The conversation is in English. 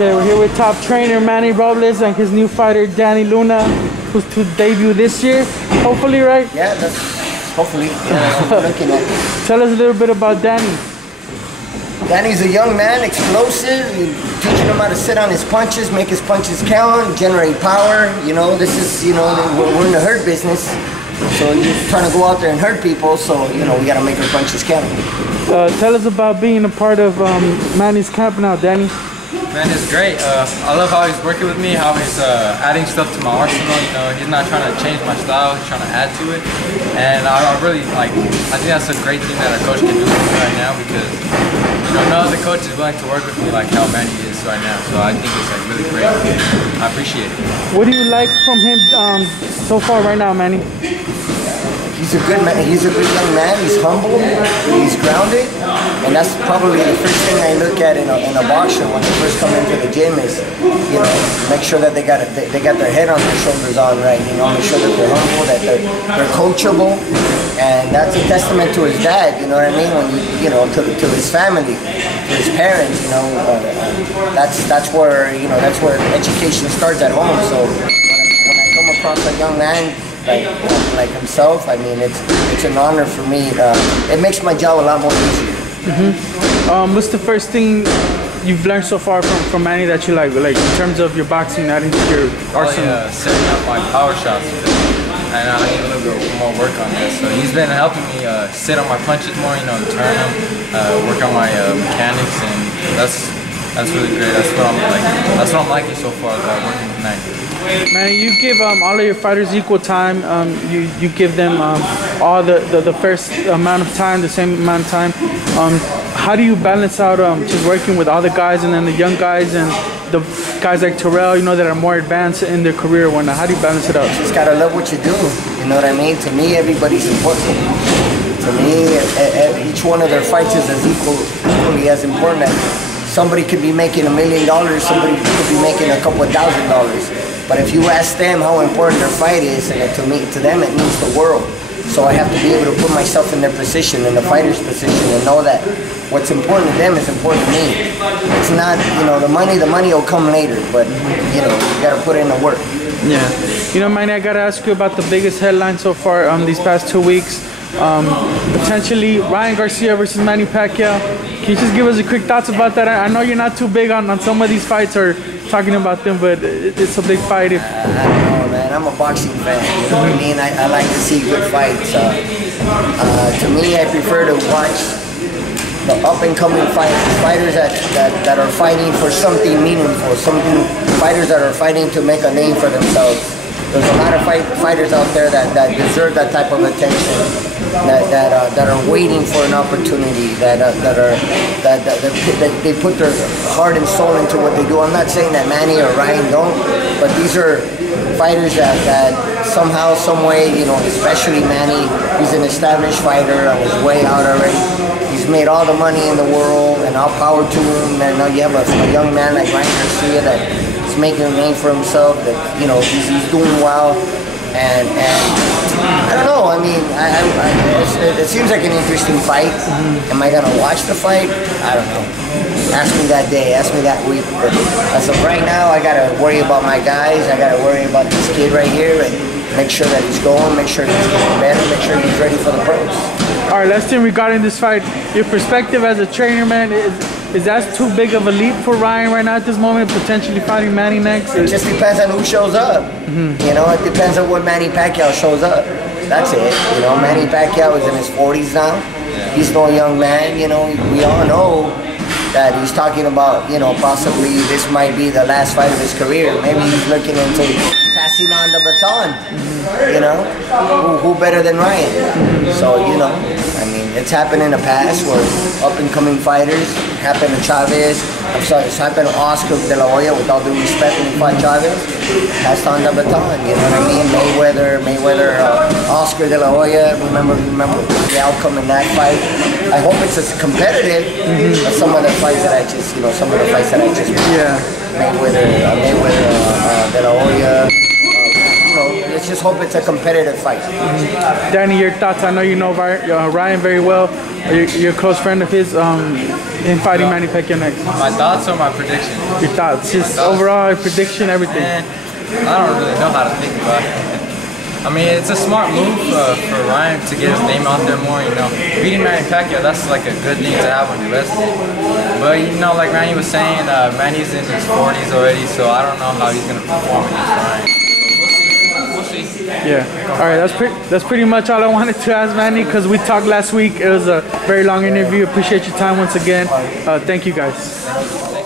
Okay, we're here with top trainer Manny Robles and his new fighter Danny Luna, who's to debut this year, hopefully, right? Yeah, that's hopefully. Yeah, that's what we're looking at. Tell us a little bit about Danny. Danny's a young man, explosive, teaching him how to sit on his punches, make his punches count, generate power. You know, this is, you know, we're in the hurt business. So you're trying to go out there and hurt people, so, you know, we got to make our punches count. Tell us about being a part of Manny's camp now, Danny. Man, it's great. I love how he's working with me, how he's adding stuff to my arsenal. You know, he's not trying to change my style, he's trying to add to it. And I really like, I think that's a great thing that a coach can do with me right now, because, you know, no other coach is willing to work with me like how Manny is right now. So I think it's like really great. I appreciate it. What do you like from him so far right now, Manny? He's a good man. He's a good young man. He's humble. He's grounded, and that's probably the first thing I look at in a boxer when they first come into the gym is, you know, make sure that they got their head on their shoulders on right. You know, make sure that they're humble, that they're coachable, and that's a testament to his dad. You know what I mean? When you know, to his family, to his parents. You know, that's where, you know, that's where education starts at home. So when I come across a young man like himself, I mean, it's an honor for me. It makes my job a lot more easier. What's the first thing you've learned so far from Manny that you like in terms of your boxing, adding to your arsenal? Setting up my power shots, and I need a little bit more work on this. So he's been helping me sit on my punches more, you know, turn them, work on my mechanics, and that's really great. That's what I'm liking so far about working with Manny. Man, you give all of your fighters equal time. You give them all the first amount of time, the same amount of time. How do you balance out just working with all the guys and then the young guys and the guys like Terrell, you know, that are more advanced in their career or whatnot? How do you balance it out? You just gotta love what you do. You know what I mean? To me, everybody's important. To me, each one of their fights is as equally as important. Somebody could be making $1 million, somebody could be making a couple of $1,000. But if you ask them how important their fight is, and to them it means the world. So I have to be able to put myself in their position, in the fighter's position, and know that what's important to them is important to me. It's not, you know, the money will come later, but, you know, you gotta put in the work. Yeah. You know, Manny, I gotta ask you about the biggest headline so far these past 2 weeks. Potentially Ryan Garcia versus Manny Pacquiao. Can you just give us a quick thoughts about that? I know you're not too big on some of these fights or talking about them, but it's a big fight. I don't know, man. I'm a boxing fan. You know what I mean? I like to see good fights. To me, I prefer to watch the up-and-coming fighters that are fighting for something meaningful, fighters that are fighting to make a name for themselves. There's a lot of fighters out there that deserve that type of attention, that are waiting for an opportunity, that they put their heart and soul into what they do. I'm not saying that Manny or Ryan don't, but these are fighters that somehow, some way, you know, especially Manny, he's an established fighter on his way out already. He's made all the money in the world, and all power to him. And now you have a young man like Ryan Garcia that is making a name for himself, that, you know, he's doing well. And I don't know, I mean, it seems like an interesting fight. Am I gonna watch the fight? I don't know. Ask me that day, ask me that week. But as of right now, I gotta worry about my guys, I gotta worry about this kid right here, and make sure that he's going, make sure he's getting better, make sure he's ready for the pros. All right, last thing regarding this fight, your perspective as a trainer, man, is that too big of a leap for Ryan right now at this moment, potentially fighting Manny next? It just depends on who shows up. You know, it depends on what Manny Pacquiao shows up. That's it. You know, Manny Pacquiao is in his 40s now. He's no young man. You know, we all know that he's talking about, you know, possibly this might be the last fight of his career. Maybe he's looking into passing on the baton. You know, who better than Ryan? So, you know, I mean, it's happened in the past where up-and-coming fighters, happened to Chavez, I'm sorry, it's happened to Oscar De La Hoya, with all due respect, when he fought Chavez, passed on the baton, you know what I mean? Mayweather, Oscar De La Hoya, remember the outcome in that fight. I hope it's as competitive as some of the fights that I just, you know, Mayweather, De La Hoya, you know, let's just hope it's a competitive fight. Danny, your thoughts? I know you know Ryan very well. You're a close friend of his in fighting Manny Pacquiao next. My thoughts or my prediction? Your thoughts, just overall prediction, everything. Man, I don't really know how to think about it. I mean, it's a smart move for Ryan to get his name out there more, you know. Beating Manny Pacquiao, that's like a good thing to have when you're wrestling. But, you know, like Manny was saying, Manny's in his 40s already, so I don't know how he's going to perform against Ryan. We'll see. Yeah. All right, that's pretty much all I wanted to ask Manny, because we talked last week. It was a very long interview. Appreciate your time once again. Thank you, guys.